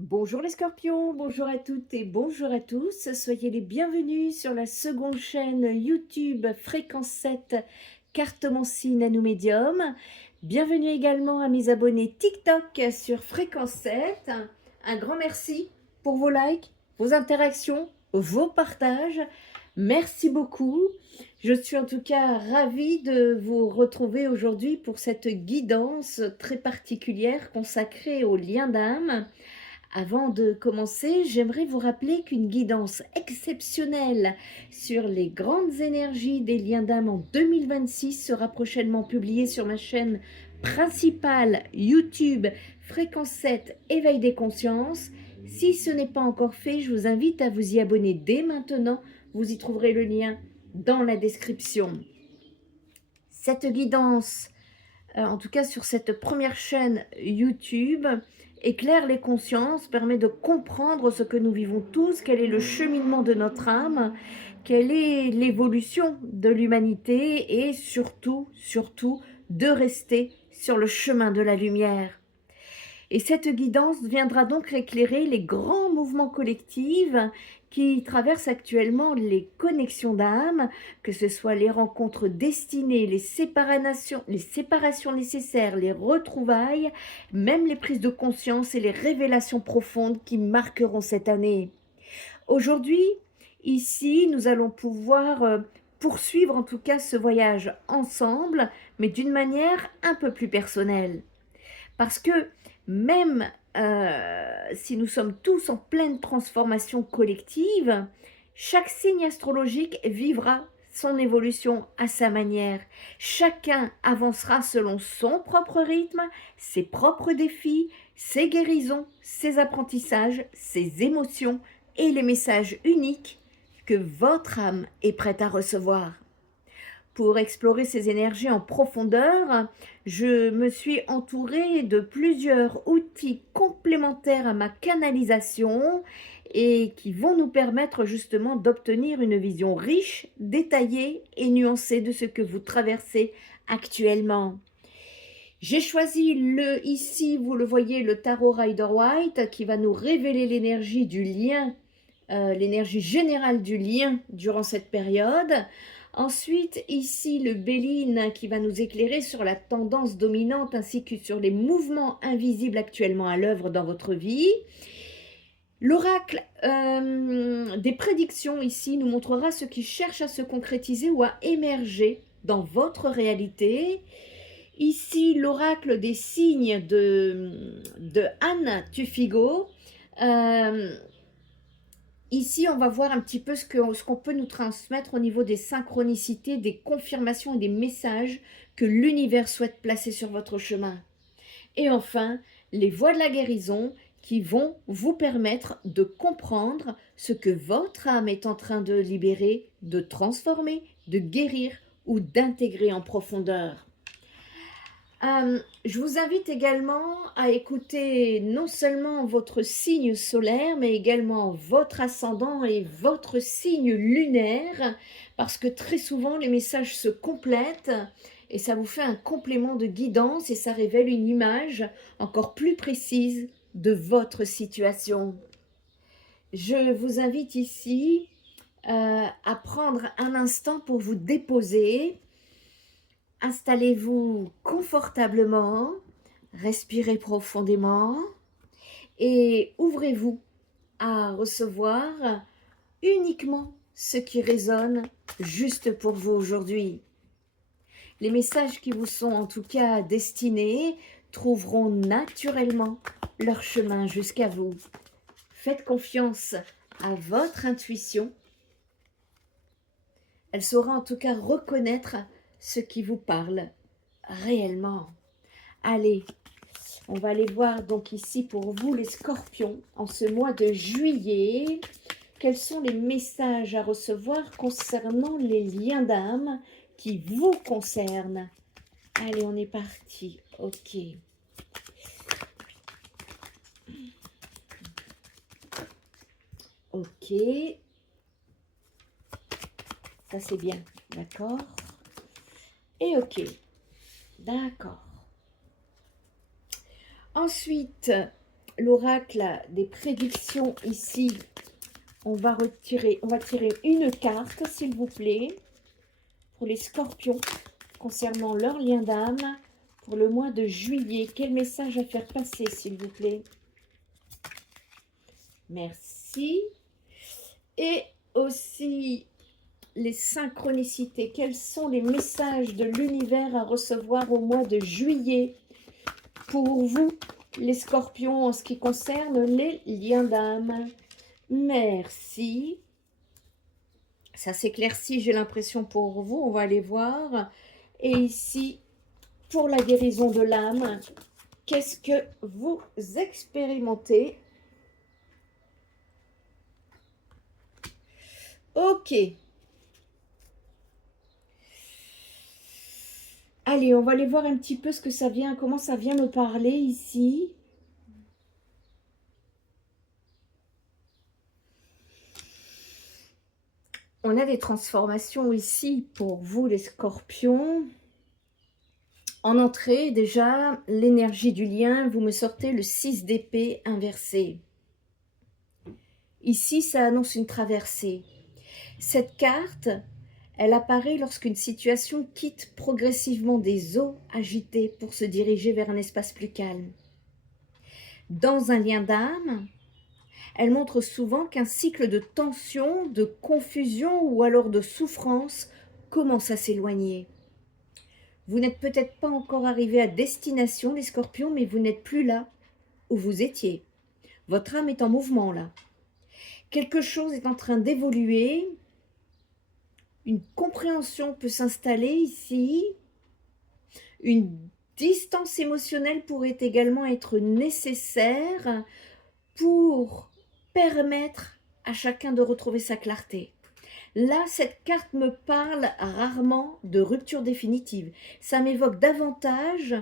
Bonjour les scorpions, bonjour à toutes et bonjour à tous. Soyez les bienvenus sur la seconde chaîne YouTube Fréquence 7 Cartomancie Nano Médium. Bienvenue également à mes abonnés TikTok sur Fréquence 7. Un grand merci pour vos likes, vos interactions, vos partages. Merci beaucoup. Je suis en tout cas ravie de vous retrouver aujourd'hui pour cette guidance très particulière consacrée aux liens d'âme. Avant de commencer, j'aimerais vous rappeler qu'une guidance exceptionnelle sur les grandes énergies des liens d'âme en 2026 sera prochainement publiée sur ma chaîne principale YouTube Fréquence 7 Éveil des consciences. Si ce n'est pas encore fait, je vous invite à vous y abonner dès maintenant. Vous y trouverez le lien dans la description. Cette guidance, en tout cas sur cette première chaîne YouTube, éclaire les consciences, permet de comprendre ce que nous vivons tous, quel est le cheminement de notre âme, quelle est l'évolution de l'humanité et surtout, de rester sur le chemin de la lumière. Et cette guidance viendra donc éclairer les grands mouvements collectifs qui traversent actuellement les connexions d'âme, que ce soit les rencontres destinées, les séparations nécessaires, les retrouvailles, même les prises de conscience et les révélations profondes qui marqueront cette année. Aujourd'hui, ici, nous allons pouvoir poursuivre en tout cas ce voyage ensemble, mais d'une manière un peu plus personnelle. Parce que même si nous sommes tous en pleine transformation collective, chaque signe astrologique vivra son évolution à sa manière. Chacun avancera selon son propre rythme, ses propres défis, ses guérisons, ses apprentissages, ses émotions et les messages uniques que votre âme est prête à recevoir. Pour explorer ces énergies en profondeur, je me suis entourée de plusieurs outils complémentaires à ma canalisation et qui vont nous permettre justement d'obtenir une vision riche, détaillée et nuancée de ce que vous traversez actuellement. J'ai choisi ici, vous le voyez, le tarot Rider-Waite qui va nous révéler l'énergie du lien, l'énergie générale du lien durant cette période. Ensuite, ici, le Béline qui va nous éclairer sur la tendance dominante ainsi que sur les mouvements invisibles actuellement à l'œuvre dans votre vie. L'oracle des prédictions ici nous montrera ce qui cherche à se concrétiser ou à émerger dans votre réalité. Ici, l'oracle des signes de Anne Tufigo. Ici, on va voir un petit peu ce qu'on peut nous transmettre au niveau des synchronicités, des confirmations et des messages que l'univers souhaite placer sur votre chemin. Et enfin, les voies de la guérison qui vont vous permettre de comprendre ce que votre âme est en train de libérer, de transformer, de guérir ou d'intégrer en profondeur. Je vous invite également à écouter non seulement votre signe solaire, mais également votre ascendant et votre signe lunaire, parce que très souvent les messages se complètent et ça vous fait un complément de guidance et ça révèle une image encore plus précise de votre situation. Je vous invite ici à prendre un instant pour vous déposer. Installez-vous confortablement, respirez profondément et ouvrez-vous à recevoir uniquement ce qui résonne juste pour vous aujourd'hui. Les messages qui vous sont en tout cas destinés trouveront naturellement leur chemin jusqu'à vous. Faites confiance à votre intuition. Elle saura en tout cas reconnaître ce qui vous parle réellement. Allez, on va aller voir donc ici pour vous les scorpions en ce mois de juillet. Quels sont les messages à recevoir concernant les liens d'âme qui vous concernent? Allez, on est parti. Ok. Ok. Ça c'est bien, d'accord? Et ok, d'accord. Ensuite, l'oracle des prédictions ici, on va tirer une carte, s'il vous plaît, pour les scorpions, concernant leur lien d'âme, pour le mois de juillet. Quel message à faire passer, s'il vous plaît? Merci. Et aussi les synchronicités. Quels sont les messages de l'univers à recevoir au mois de juillet pour vous, les scorpions, en ce qui concerne les liens d'âme? Merci. Ça s'éclaircit, j'ai l'impression, pour vous. On va aller voir. Et ici, pour la guérison de l'âme, qu'est-ce que vous expérimentez? Ok. Allez, on va aller voir un petit peu ce que ça vient, comment ça vient me parler ici. On a des transformations ici pour vous, les scorpions. En entrée, déjà, l'énergie du lien, vous me sortez le 6 d'épée inversé. Ici, ça annonce une traversée. Cette carte, elle apparaît lorsqu'une situation quitte progressivement des eaux agitées pour se diriger vers un espace plus calme. Dans un lien d'âme, elle montre souvent qu'un cycle de tension, de confusion ou alors de souffrance commence à s'éloigner. Vous n'êtes peut-être pas encore arrivé à destination, les scorpions, mais vous n'êtes plus là où vous étiez. Votre âme est en mouvement là. Quelque chose est en train d'évoluer. Une compréhension peut s'installer ici. Une distance émotionnelle pourrait également être nécessaire pour permettre à chacun de retrouver sa clarté. Là, cette carte me parle rarement de rupture définitive. Ça m'évoque davantage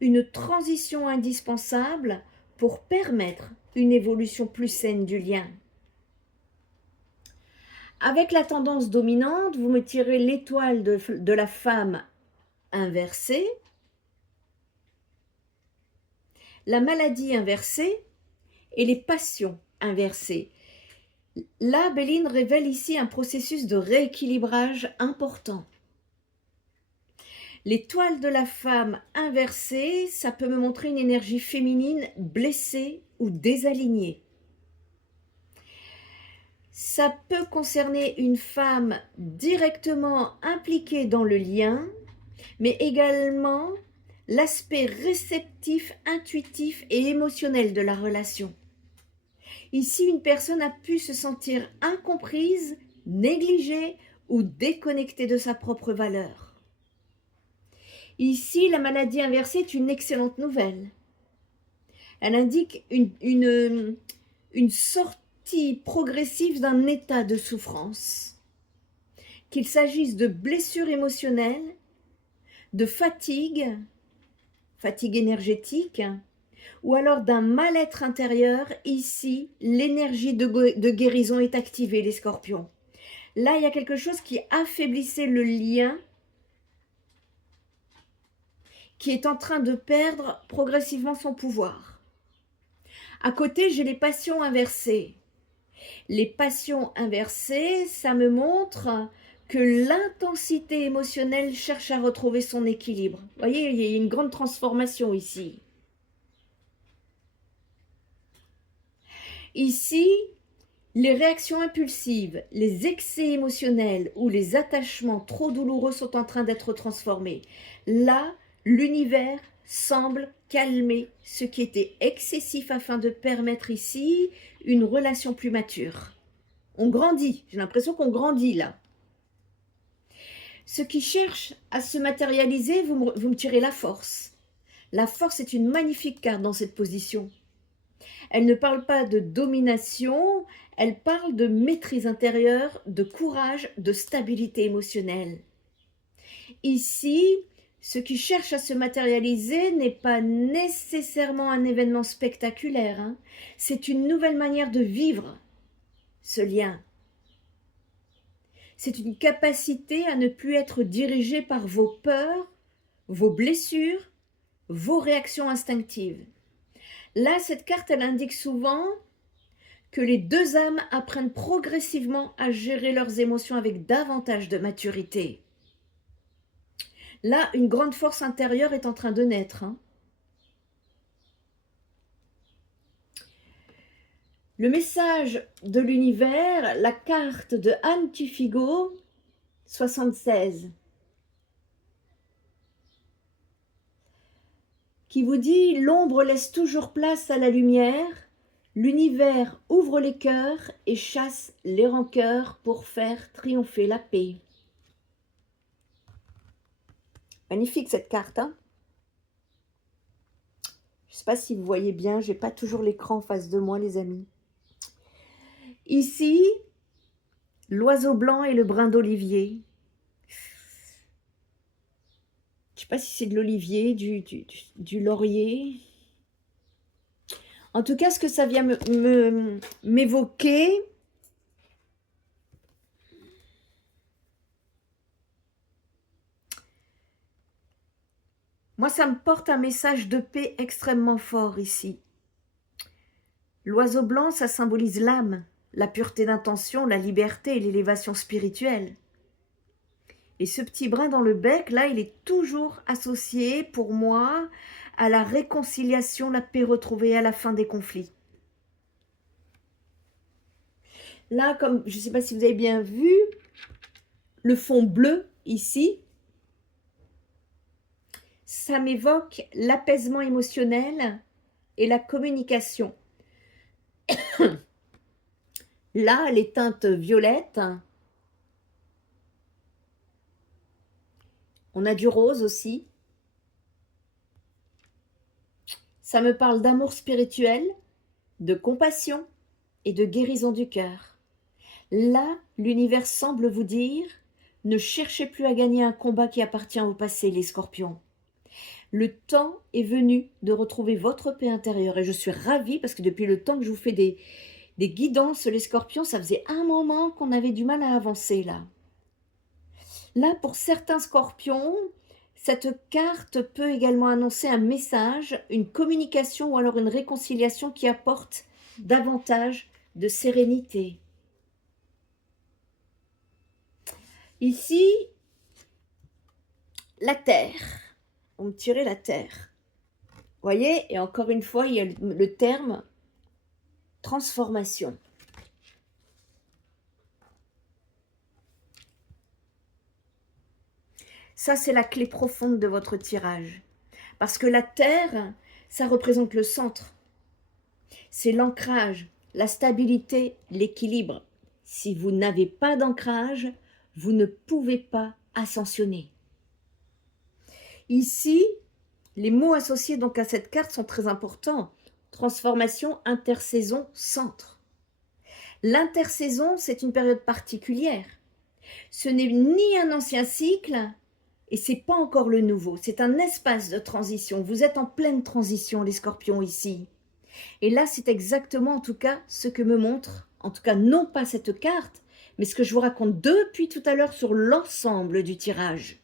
une transition indispensable pour permettre une évolution plus saine du lien. Avec la tendance dominante, vous me tirez l'étoile de la femme inversée, la maladie inversée et les passions inversées. Là, Béline révèle ici un processus de rééquilibrage important. L'étoile de la femme inversée, ça peut me montrer une énergie féminine blessée ou désalignée. Ça peut concerner une femme directement impliquée dans le lien, mais également l'aspect réceptif, intuitif et émotionnel de la relation. Ici, une personne a pu se sentir incomprise, négligée ou déconnectée de sa propre valeur. Ici, la maladie inversée est une excellente nouvelle. Elle indique une sortie progressive d'un état de souffrance. Qu'il s'agisse de blessures émotionnelles, de fatigue énergétique, ou alors d'un mal-être intérieur, ici, l'énergie de guérison est activée, les scorpions. Là, il y a quelque chose qui affaiblissait le lien, qui est en train de perdre progressivement son pouvoir. À côté, j'ai les passions inversées. Les passions inversées, ça me montre que l'intensité émotionnelle cherche à retrouver son équilibre. Vous voyez, il y a une grande transformation ici. Ici, les réactions impulsives, les excès émotionnels ou les attachements trop douloureux sont en train d'être transformés. Là, l'univers semble calmer ce qui était excessif afin de permettre ici une relation plus mature. On grandit, j'ai l'impression qu'on grandit là. Ce qui cherche à se matérialiser, vous me tirez la force. La force est une magnifique carte dans cette position. Elle ne parle pas de domination, elle parle de maîtrise intérieure, de courage, de stabilité émotionnelle. Ici, ce qui cherche à se matérialiser n'est pas nécessairement un événement spectaculaire, hein. C'est une nouvelle manière de vivre ce lien. C'est une capacité à ne plus être dirigé par vos peurs, vos blessures, vos réactions instinctives. Là, cette carte, elle indique souvent que les deux âmes apprennent progressivement à gérer leurs émotions avec davantage de maturité. Là, une grande force intérieure est en train de naître. Le message de l'univers, la carte de Anne Tufigo, 76, qui vous dit « L'ombre laisse toujours place à la lumière, l'univers ouvre les cœurs et chasse les rancœurs pour faire triompher la paix. » Magnifique cette carte, hein? Je ne sais pas si vous voyez bien, je n'ai pas toujours l'écran en face de moi, les amis. Ici, l'oiseau blanc et le brin d'olivier. Je ne sais pas si c'est de l'olivier, du laurier. En tout cas, ce que ça vient m'évoquer, moi, ça me porte un message de paix extrêmement fort ici. L'oiseau blanc, ça symbolise l'âme, la pureté d'intention, la liberté et l'élévation spirituelle. Et ce petit brin dans le bec, là, il est toujours associé, pour moi, à la réconciliation, la paix retrouvée à la fin des conflits. Là, comme je ne sais pas si vous avez bien vu, le fond bleu, ici, ça m'évoque l'apaisement émotionnel et la communication. Là, les teintes violettes. On a du rose aussi. Ça me parle d'amour spirituel, de compassion et de guérison du cœur. Là, l'univers semble vous dire « Ne cherchez plus à gagner un combat qui appartient au passé, les scorpions. Le temps est venu de retrouver votre paix intérieure. » Et je suis ravie parce que depuis le temps que je vous fais des guidances, les scorpions, ça faisait un moment qu'on avait du mal à avancer là. Là, pour certains scorpions, cette carte peut également annoncer un message, une communication ou alors une réconciliation qui apporte davantage de sérénité. Ici, la terre. On me tirait la terre. Vous voyez, et encore une fois, il y a le terme transformation. Ça, c'est la clé profonde de votre tirage. Parce que la terre, ça représente le centre. C'est l'ancrage, la stabilité, l'équilibre. Si vous n'avez pas d'ancrage, vous ne pouvez pas ascensionner. Ici, les mots associés donc à cette carte sont très importants. Transformation, intersaison, centre. L'intersaison, c'est une période particulière. Ce n'est ni un ancien cycle et ce n'est pas encore le nouveau. C'est un espace de transition. Vous êtes en pleine transition, les scorpions, ici. Et là, c'est exactement, en tout cas, ce que me montre, en tout cas, non pas cette carte, mais ce que je vous raconte depuis tout à l'heure sur l'ensemble du tirage.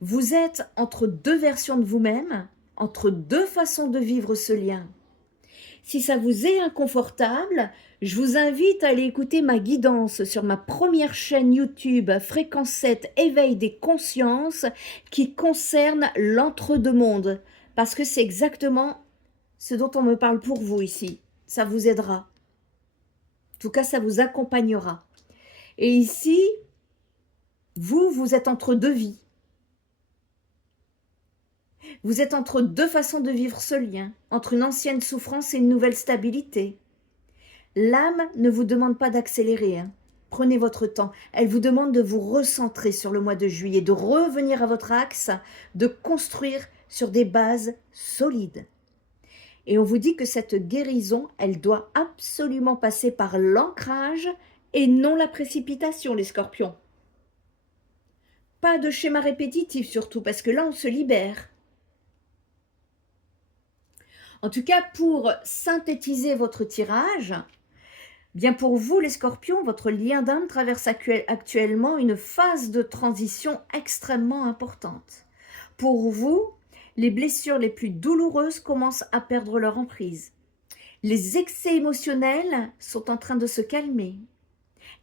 Vous êtes entre deux versions de vous-même, entre deux façons de vivre ce lien. Si ça vous est inconfortable, je vous invite à aller écouter ma guidance sur ma première chaîne YouTube Fréquence 7 Éveil des consciences qui concerne l'entre-deux-mondes. Parce que c'est exactement ce dont on me parle pour vous ici. Ça vous aidera. En tout cas, ça vous accompagnera. Et ici, vous êtes entre deux vies. Vous êtes entre deux façons de vivre ce lien, entre une ancienne souffrance et une nouvelle stabilité. L'âme ne vous demande pas d'accélérer, hein. Prenez votre temps. Elle vous demande de vous recentrer sur le mois de juillet, de revenir à votre axe, de construire sur des bases solides. Et on vous dit que cette guérison, elle doit absolument passer par l'ancrage et non la précipitation, les scorpions. Pas de schéma répétitif surtout, parce que là, on se libère. En tout cas, pour synthétiser votre tirage, bien pour vous les scorpions, votre lien d'âme traverse actuellement une phase de transition extrêmement importante. Pour vous, Les blessures les plus douloureuses commencent à perdre leur emprise. Les excès émotionnels sont en train de se calmer.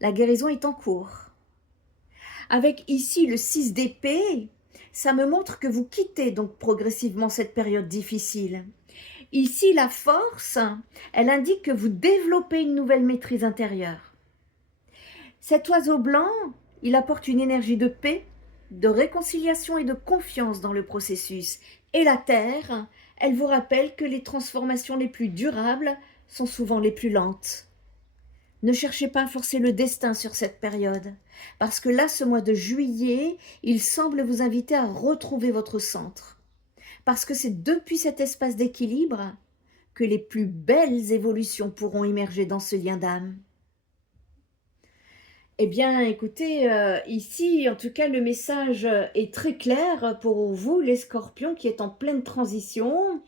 La guérison est en cours. Avec ici le 6 d'épée, ça me montre que vous quittez donc progressivement cette période difficile. Ici, la force, elle indique que vous développez une nouvelle maîtrise intérieure. Cet oiseau blanc, il apporte une énergie de paix, de réconciliation et de confiance dans le processus. Et la terre, elle vous rappelle que les transformations les plus durables sont souvent les plus lentes. Ne cherchez pas à forcer le destin sur cette période, parce que là, ce mois de juillet, il semble vous inviter à retrouver votre centre. Parce que c'est depuis cet espace d'équilibre que les plus belles évolutions pourront émerger dans ce lien d'âme. Eh bien, écoutez, ici, en tout cas, le message est très clair pour vous, les scorpions, qui est en pleine transition.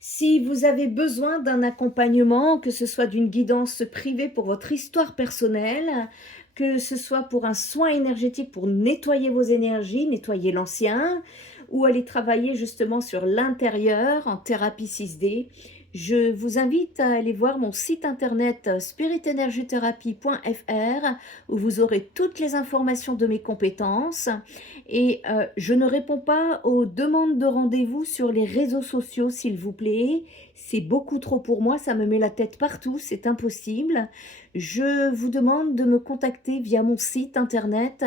Si vous avez besoin d'un accompagnement, que ce soit d'une guidance privée pour votre histoire personnelle, que ce soit pour un soin énergétique pour nettoyer vos énergies, nettoyer l'ancien, ou aller travailler justement sur l'intérieur en thérapie 6D, je vous invite à aller voir mon site internet spiritenergiethérapie.fr où vous aurez toutes les informations de mes compétences. Et je ne réponds pas aux demandes de rendez-vous sur les réseaux sociaux, s'il vous plaît. C'est beaucoup trop pour moi, ça me met la tête partout, c'est impossible. Je vous demande de me contacter via mon site internet.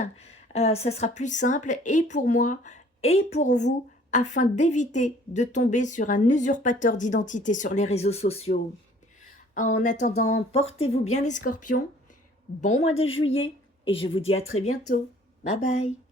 Ça sera plus simple et pour moi et pour vous, afin d'éviter de tomber sur un usurpateur d'identité sur les réseaux sociaux. En attendant, portez-vous bien les scorpions, bon mois de juillet et je vous dis à très bientôt. Bye bye.